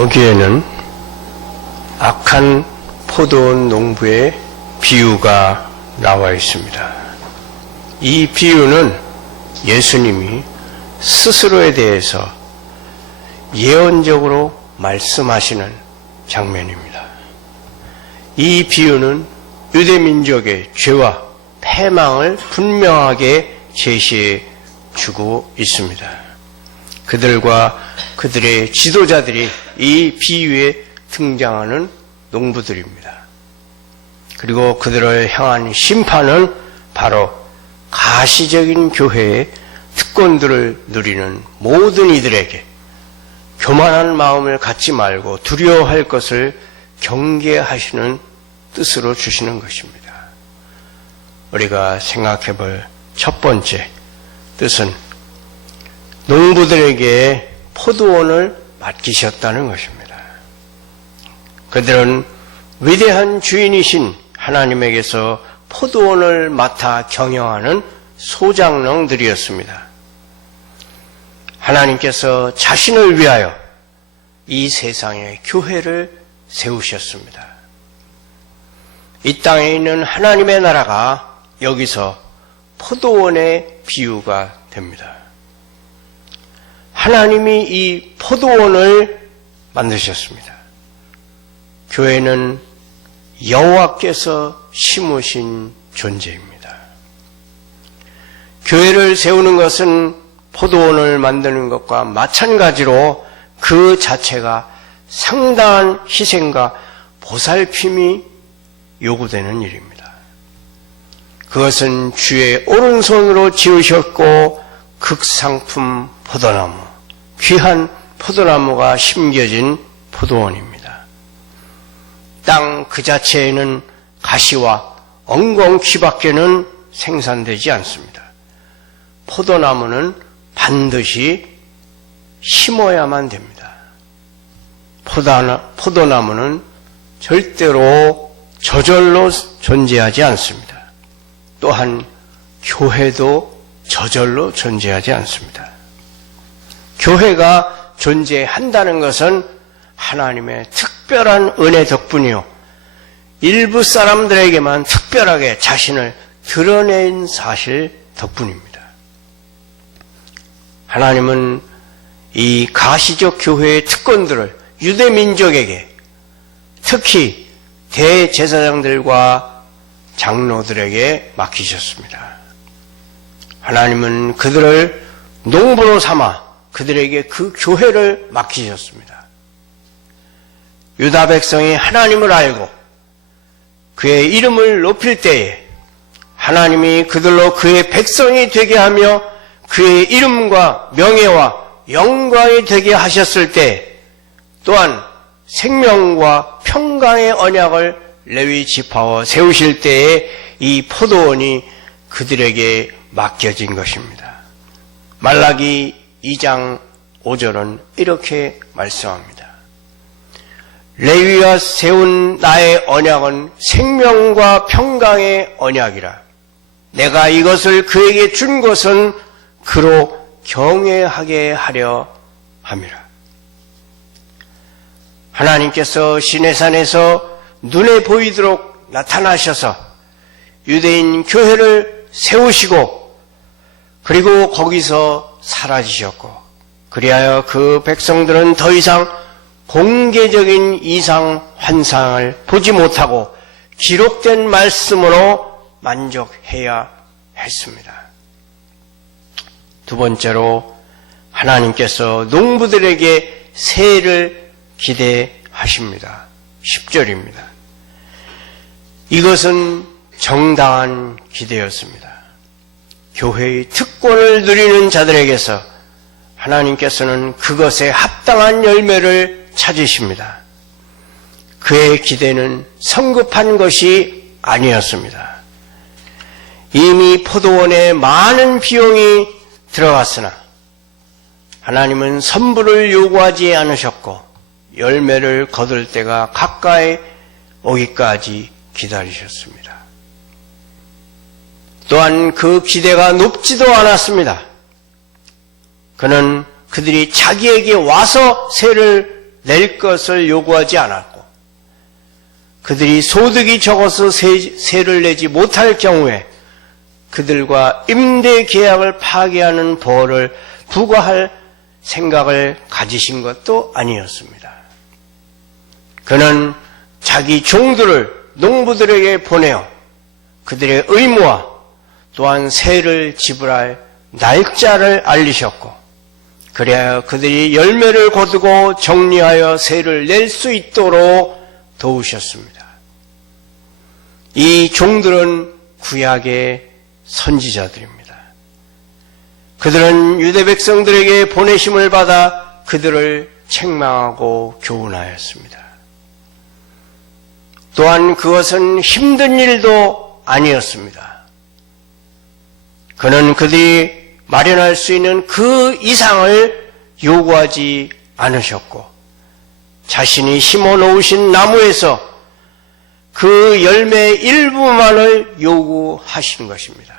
여기에는 악한 포도원 농부의 비유가 나와 있습니다. 이 비유는 예수님이 스스로에 대해서 예언적으로 말씀하시는 장면입니다. 이 비유는 유대민족의 죄와 패망을 분명하게 제시해 주고 있습니다. 그들과 그들의 지도자들이 이 비유에 등장하는 농부들입니다. 그리고 그들을 향한 심판은 바로 가시적인 교회의 특권들을 누리는 모든 이들에게 교만한 마음을 갖지 말고 두려워할 것을 경계하시는 뜻으로 주시는 것입니다. 우리가 생각해 볼 첫 번째 뜻은 농부들에게 포도원을 맡기셨다는 것입니다. 그들은 위대한 주인이신 하나님에게서 포도원을 맡아 경영하는 소장농들이었습니다. 하나님께서 자신을 위하여 이 세상에 교회를 세우셨습니다. 이 땅에 있는 하나님의 나라가 여기서 포도원의 비유가 됩니다. 하나님이 이 포도원을 만드셨습니다. 교회는 여호와께서 심으신 존재입니다. 교회를 세우는 것은 포도원을 만드는 것과 마찬가지로 그 자체가 상당한 희생과 보살핌이 요구되는 일입니다. 그것은 주의 오른손으로 지으셨고 극상품 포도나무, 귀한 포도나무가 심겨진 포도원입니다. 땅 그 자체에는 가시와 엉겅퀴밖에는 생산되지 않습니다. 포도나무는 반드시 심어야만 됩니다. 포도나무는 절대로 저절로 존재하지 않습니다. 또한 교회도 저절로 존재하지 않습니다. 교회가 존재한다는 것은 하나님의 특별한 은혜 덕분이요, 일부 사람들에게만 특별하게 자신을 드러낸 사실 덕분입니다. 하나님은 이 가시적 교회의 특권들을 유대민족에게, 특히 대제사장들과 장로들에게 맡기셨습니다. 하나님은 그들을 농부로 삼아 그들에게 그 교회를 맡기셨습니다. 유다 백성이 하나님을 알고 그의 이름을 높일 때에 하나님이 그들로 그의 백성이 되게 하며 그의 이름과 명예와 영광이 되게 하셨을 때, 또한 생명과 평강의 언약을 레위 지파와 세우실 때에 이 포도원이 그들에게 맡겨진 것입니다. 말라기 2장 5절은 이렇게 말씀합니다. 레위가 세운 나의 언약은 생명과 평강의 언약이라. 내가 이것을 그에게 준 것은 그로 경외하게 하려 함이라. 하나님께서 시내산에서 눈에 보이도록 나타나셔서 유대인 교회를 세우시고 그리고 거기서 사라지셨고, 그리하여 그 백성들은 더 이상 공개적인 이상 환상을 보지 못하고 기록된 말씀으로 만족해야 했습니다. 두 번째로 하나님께서 농부들에게 세를 기대하십니다. 10절입니다. 이것은 정당한 기대였습니다. 교회의 특권을 누리는 자들에게서 하나님께서는 그것에 합당한 열매를 찾으십니다. 그의 기대는 성급한 것이 아니었습니다. 이미 포도원에 많은 비용이 들어갔으나 하나님은 선불을 요구하지 않으셨고 열매를 거둘 때가 가까이 오기까지 기다리셨습니다. 또한 그 기대가 높지도 않았습니다. 그는 그들이 자기에게 와서 세를 낼 것을 요구하지 않았고, 그들이 소득이 적어서 세를 내지 못할 경우에 그들과 임대 계약을 파기하는 벌을 부과할 생각을 가지신 것도 아니었습니다. 그는 자기 종들을 농부들에게 보내어 그들의 의무와 또한 세를 지불할 날짜를 알리셨고, 그래야 그들이 열매를 거두고 정리하여 세를 낼 수 있도록 도우셨습니다. 이 종들은 구약의 선지자들입니다. 그들은 유대 백성들에게 보내심을 받아 그들을 책망하고 교훈하였습니다. 또한 그것은 힘든 일도 아니었습니다. 그는 그들이 마련할 수 있는 그 이상을 요구하지 않으셨고, 자신이 심어 놓으신 나무에서 그 열매 일부만을 요구하신 것입니다.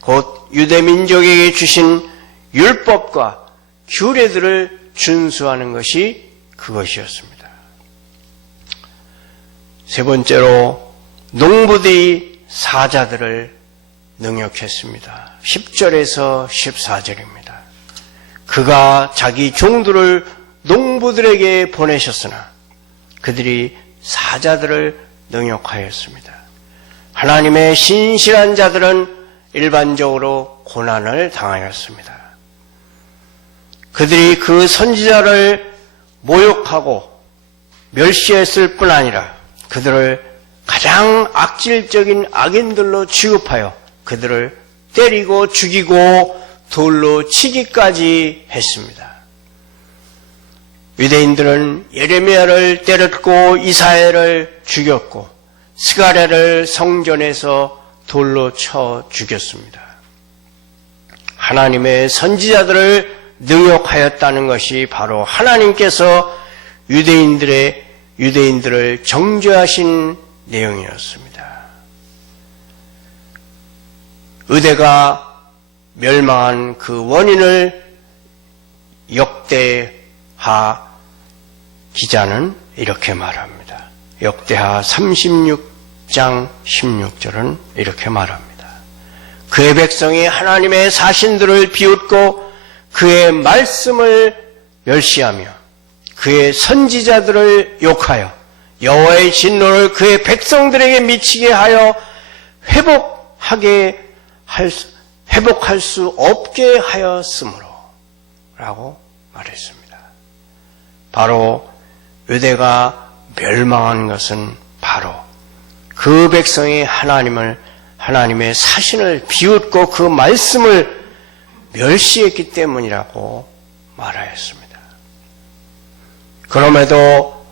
곧 유대 민족에게 주신 율법과 규례들을 준수하는 것이 그것이었습니다. 세 번째로 농부들이 사자들을 능욕했습니다. 10절에서 14절입니다. 그가 자기 종들을 농부들에게 보내셨으나 그들이 사자들을 능욕하였습니다. 하나님의 신실한 자들은 일반적으로 고난을 당하였습니다. 그들이 그 선지자를 모욕하고 멸시했을 뿐 아니라 그들을 가장 악질적인 악인들로 취급하여 그들을 때리고 죽이고 돌로 치기까지 했습니다. 유대인들은 예레미야를 때렸고 이사야를 죽였고 스가랴를 성전에서 돌로 쳐 죽였습니다. 하나님의 선지자들을 능욕하였다는 것이 바로 하나님께서 유대인들을 정죄하신 내용이었습니다. 의대가 멸망한 그 원인을 역대하 기자는 이렇게 말합니다. 역대하 36장 16절은 이렇게 말합니다. 그의 백성이 하나님의 사신들을 비웃고 그의 말씀을 멸시하며 그의 선지자들을 욕하여 여호와의 진노를 그의 백성들에게 미치게 하여 회복할 수 없게 하였으므로 라고 말했습니다. 바로 유대가 멸망한 것은 바로 그 백성이 하나님의 사신을 비웃고 그 말씀을 멸시했기 때문이라고 말하였습니다. 그럼에도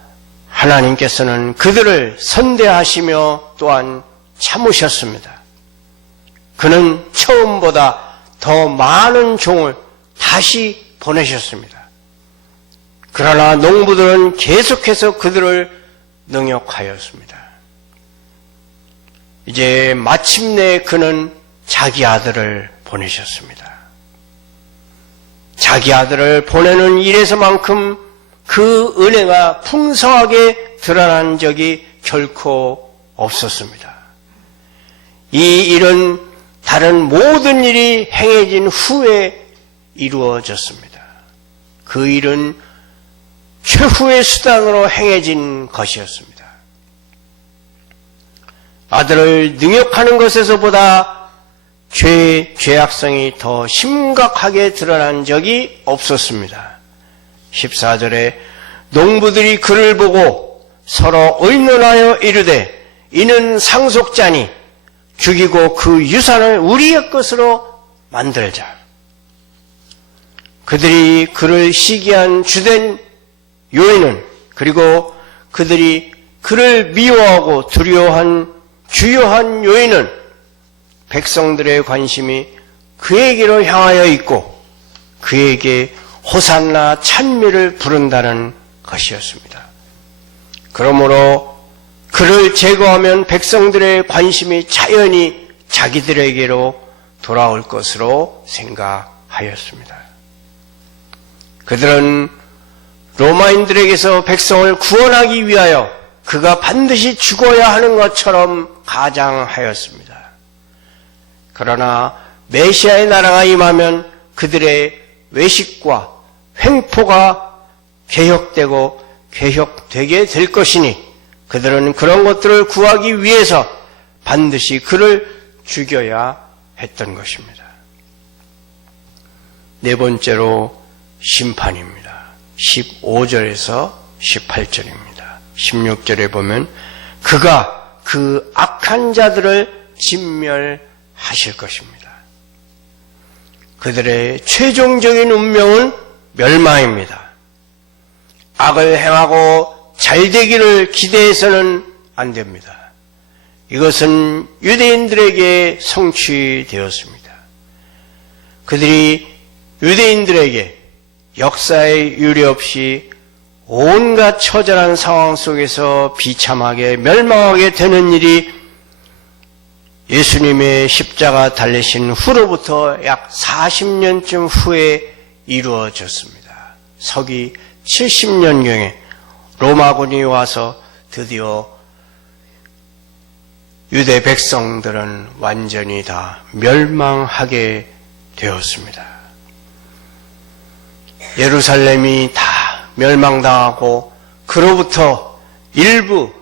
하나님께서는 그들을 선대하시며 또한 참으셨습니다. 그는 처음보다 더 많은 종을 다시 보내셨습니다. 그러나 농부들은 계속해서 그들을 능욕하였습니다. 이제 마침내 그는 자기 아들을 보내셨습니다. 자기 아들을 보내는 일에서만큼 그 은혜가 풍성하게 드러난 적이 결코 없었습니다. 이 일은 다른 모든 일이 행해진 후에 이루어졌습니다. 그 일은 최후의 수단으로 행해진 것이었습니다. 아들을 능욕하는 것에서보다 죄악성이 더 심각하게 드러난 적이 없었습니다. 14절에 농부들이 그를 보고 서로 의논하여 이르되 이는 상속자니 죽이고 그 유산을 우리의 것으로 만들자. 그들이 그를 시기한 주된 요인은, 그리고 그들이 그를 미워하고 두려워한 주요한 요인은 백성들의 관심이 그에게로 향하여 있고 그에게 호산나 찬미를 부른다는 것이었습니다. 그러므로 그를 제거하면 백성들의 관심이 자연히 자기들에게로 돌아올 것으로 생각하였습니다. 그들은 로마인들에게서 백성을 구원하기 위하여 그가 반드시 죽어야 하는 것처럼 가장하였습니다. 그러나 메시아의 나라가 임하면 그들의 외식과 횡포가 개혁되게 될 것이니 그들은 그런 것들을 구하기 위해서 반드시 그를 죽여야 했던 것입니다. 네 번째로 심판입니다. 15절에서 18절입니다. 16절에 보면 그가 그 악한 자들을 진멸하실 것입니다. 그들의 최종적인 운명은 멸망입니다. 악을 행하고 잘되기를 기대해서는 안 됩니다. 이것은 유대인들에게 성취되었습니다. 그들이 유대인들에게 역사의 유례 없이 온갖 처절한 상황 속에서 비참하게 멸망하게 되는 일이 예수님의 십자가 달리신 후로부터 약 40년쯤 후에 이루어졌습니다. 서기 70년경에 로마군이 와서 드디어 유대 백성들은 완전히 다 멸망하게 되었습니다. 예루살렘이 다 멸망당하고 그로부터 일부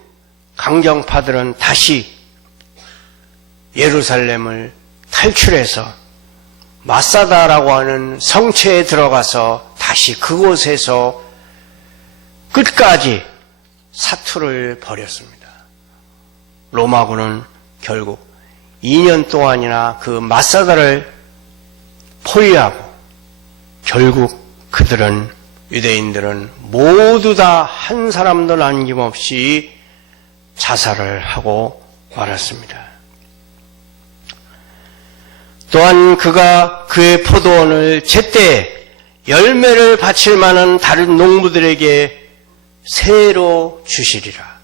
강경파들은 다시 예루살렘을 탈출해서 마사다라고 하는 성체에 들어가서 다시 그곳에서 끝까지 사투를 벌였습니다. 로마군은 결국 2년 동안이나 그 마사다를 포위하고 결국 그들은 유대인들은 모두 다 한 사람도 남김없이 자살을 하고 말았습니다. 또한 그가 그의 포도원을 제때 열매를 바칠 만한 다른 농부들에게 새로 주시리라.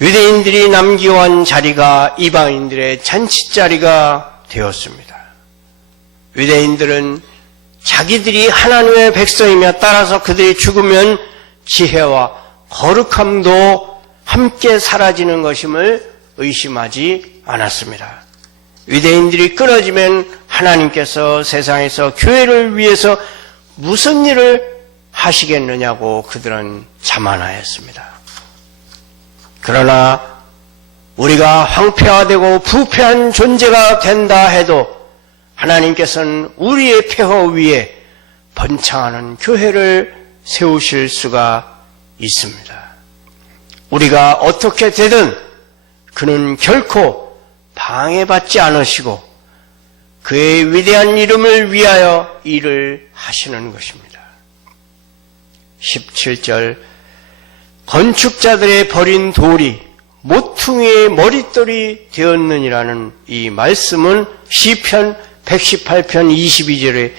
유대인들이 남겨온 자리가 이방인들의 잔치자리가 되었습니다. 유대인들은 자기들이 하나님의 백성이며 따라서 그들이 죽으면 지혜와 거룩함도 함께 사라지는 것임을 의심하지 않았습니다. 유대인들이 끊어지면 하나님께서 세상에서 교회를 위해서 무슨 일을 하시겠느냐고 그들은 자만하였습니다. 그러나 우리가 황폐화되고 부패한 존재가 된다 해도 하나님께서는 우리의 폐허 위에 번창하는 교회를 세우실 수가 있습니다. 우리가 어떻게 되든 그는 결코 방해받지 않으시고 그의 위대한 이름을 위하여 일을 하시는 것입니다. 17절 건축자들의 버린 돌이 모퉁이의 머릿돌이 되었느니라는 이 말씀은 시편 118편 22절의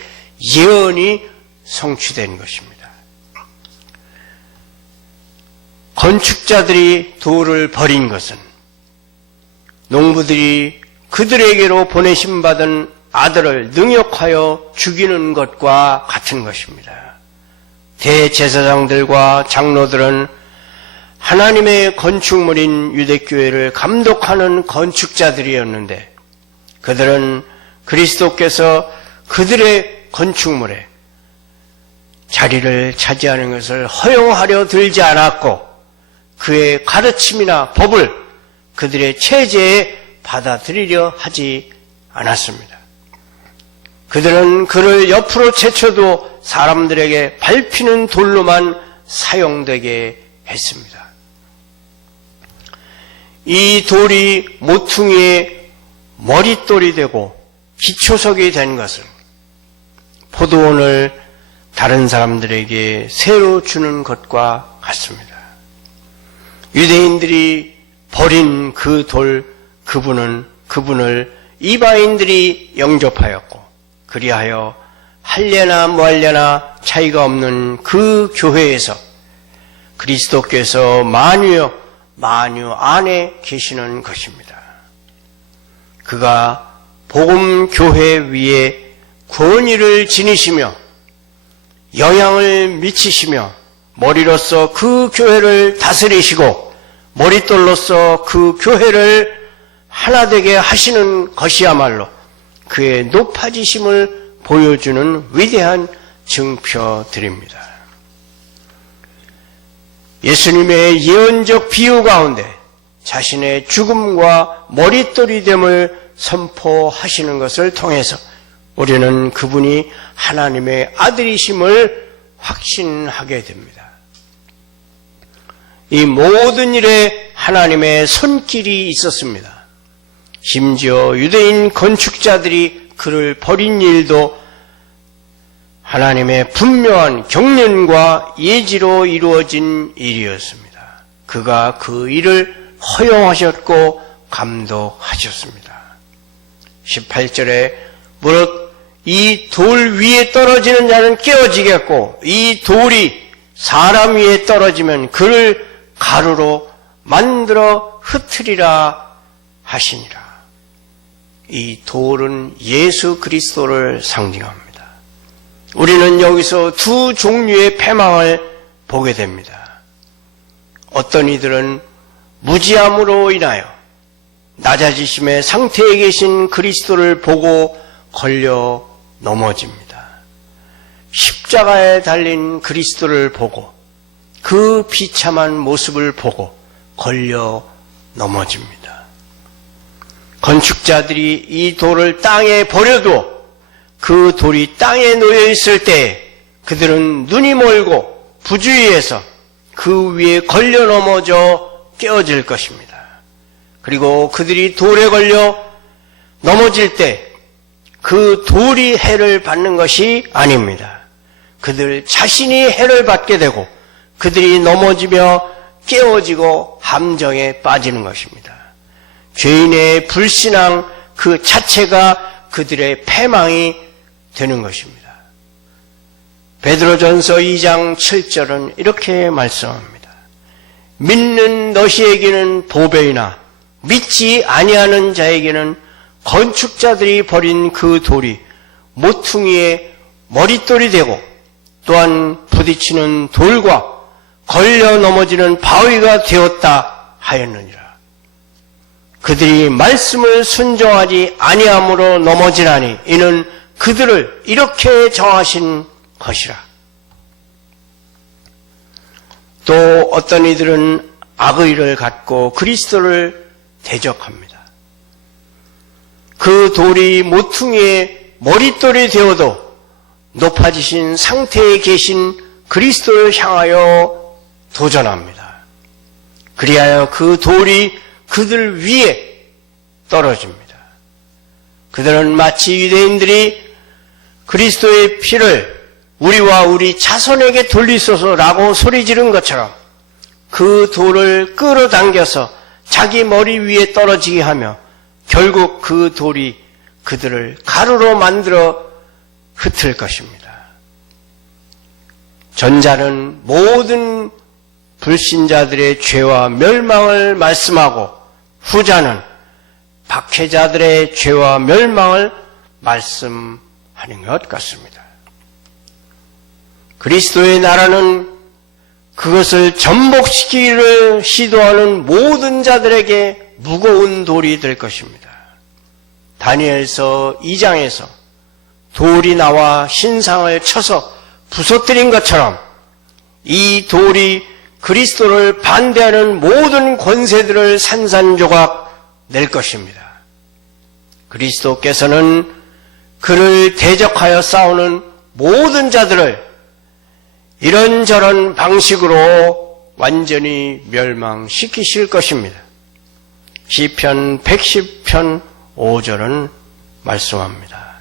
예언이 성취된 것입니다. 건축자들이 돌을 버린 것은 농부들이 그들에게로 보내심 받은 아들을 능욕하여 죽이는 것과 같은 것입니다. 대제사장들과 장로들은 하나님의 건축물인 유대교회를 감독하는 건축자들이었는데 그들은 그리스도께서 그들의 건축물에 자리를 차지하는 것을 허용하려 들지 않았고 그의 가르침이나 법을 그들의 체제에 받아들이려 하지 않았습니다. 그들은 그를 옆으로 제쳐도 사람들에게 밟히는 돌로만 사용되게 했습니다. 이 돌이 모퉁이의 머릿돌이 되고 기초석이 된 것은 포도원을 다른 사람들에게 새로 주는 것과 같습니다. 유대인들이 버린 그 돌, 그분을 이방인들이 영접하였고 그리하여 할례나 무할례나 차이가 없는 그 교회에서 그리스도께서 만유 안에 계시는 것입니다. 그가 복음 교회 위에 권위를 지니시며 영향을 미치시며 머리로서 그 교회를 다스리시고 머릿돌로서 그 교회를 하나 되게 하시는 것이야말로 그의 높아지심을 보여주는 위대한 증표들입니다. 예수님의 예언적 비유 가운데 자신의 죽음과 머릿돌이 됨을 선포하시는 것을 통해서 우리는 그분이 하나님의 아들이심을 확신하게 됩니다. 이 모든 일에 하나님의 손길이 있었습니다. 심지어 유대인 건축자들이 그를 버린 일도 하나님의 분명한 경륜과 예지로 이루어진 일이었습니다. 그가 그 일을 허용하셨고 감독하셨습니다. 18절에 무릇 이 돌 위에 떨어지는 자는 깨어지겠고 이 돌이 사람 위에 떨어지면 그를 가루로 만들어 흩으리라 하시니라. 이 돌은 예수 그리스도를 상징합니다. 우리는 여기서 두 종류의 패망을 보게 됩니다. 어떤 이들은 무지함으로 인하여 낮아지심의 상태에 계신 그리스도를 보고 걸려 넘어집니다. 십자가에 달린 그리스도를 보고 그 비참한 모습을 보고 걸려 넘어집니다. 건축자들이 이 돌을 땅에 버려도 그 돌이 땅에 놓여 있을 때 그들은 눈이 멀고 부주의해서 그 위에 걸려 넘어져 깨어질 것입니다. 그리고 그들이 돌에 걸려 넘어질 때 그 돌이 해를 받는 것이 아닙니다. 그들 자신이 해를 받게 되고 그들이 넘어지며 깨어지고 함정에 빠지는 것입니다. 죄인의 불신앙 그 자체가 그들의 패망이 되는 것입니다. 베드로전서 2장 7절은 이렇게 말씀합니다. 믿는 너희에게는 보배이나 믿지 아니하는 자에게는 건축자들이 버린 그 돌이 모퉁이의 머릿돌이 되고 또한 부딪히는 돌과 걸려 넘어지는 바위가 되었다 하였느니라. 그들이 말씀을 순종하지 아니함으로 넘어지나니 이는 그들을 이렇게 정하신 것이라. 또 어떤 이들은 악의를 갖고 그리스도를 대적합니다. 그 돌이 모퉁이의 머릿돌이 되어도 높아지신 상태에 계신 그리스도를 향하여 도전합니다. 그리하여 그 돌이 그들 위에 떨어집니다. 그들은 마치 유대인들이 그리스도의 피를 우리와 우리 자손에게 돌리소서라고 소리 지른 것처럼 그 돌을 끌어당겨서 자기 머리 위에 떨어지게 하며 결국 그 돌이 그들을 가루로 만들어 흩을 것입니다. 전자는 모든 불신자들의 죄와 멸망을 말씀하고 후자는 박해자들의 죄와 멸망을 말씀하는 것 같습니다. 그리스도의 나라는 그것을 전복시키기를 시도하는 모든 자들에게 무거운 돌이 될 것입니다. 다니엘서 2장에서 돌이 나와 신상을 쳐서 부서뜨린 것처럼 이 돌이 그리스도를 반대하는 모든 권세들을 산산조각 낼 것입니다. 그리스도께서는 그를 대적하여 싸우는 모든 자들을 이런저런 방식으로 완전히 멸망시키실 것입니다. 시편 110편 5절은 말씀합니다.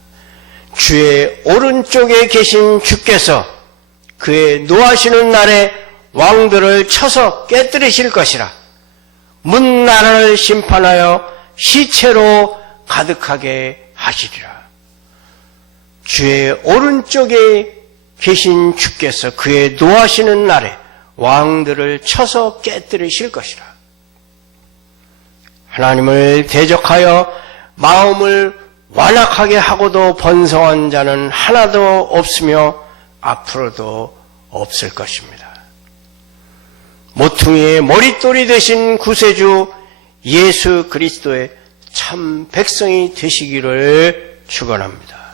주의 오른쪽에 계신 주께서 그의 노하시는 날에 왕들을 쳐서 깨뜨리실 것이라. 문나라를 심판하여 시체로 가득하게 하시리라. 주의 오른쪽에 계신 주께서 그의 노하시는 날에 왕들을 쳐서 깨뜨리실 것이라. 하나님을 대적하여 마음을 완악하게 하고도 번성한 자는 하나도 없으며 앞으로도 없을 것입니다. 모퉁이의 머릿돌이 되신 구세주 예수 그리스도의 참 백성이 되시기를 축원합니다.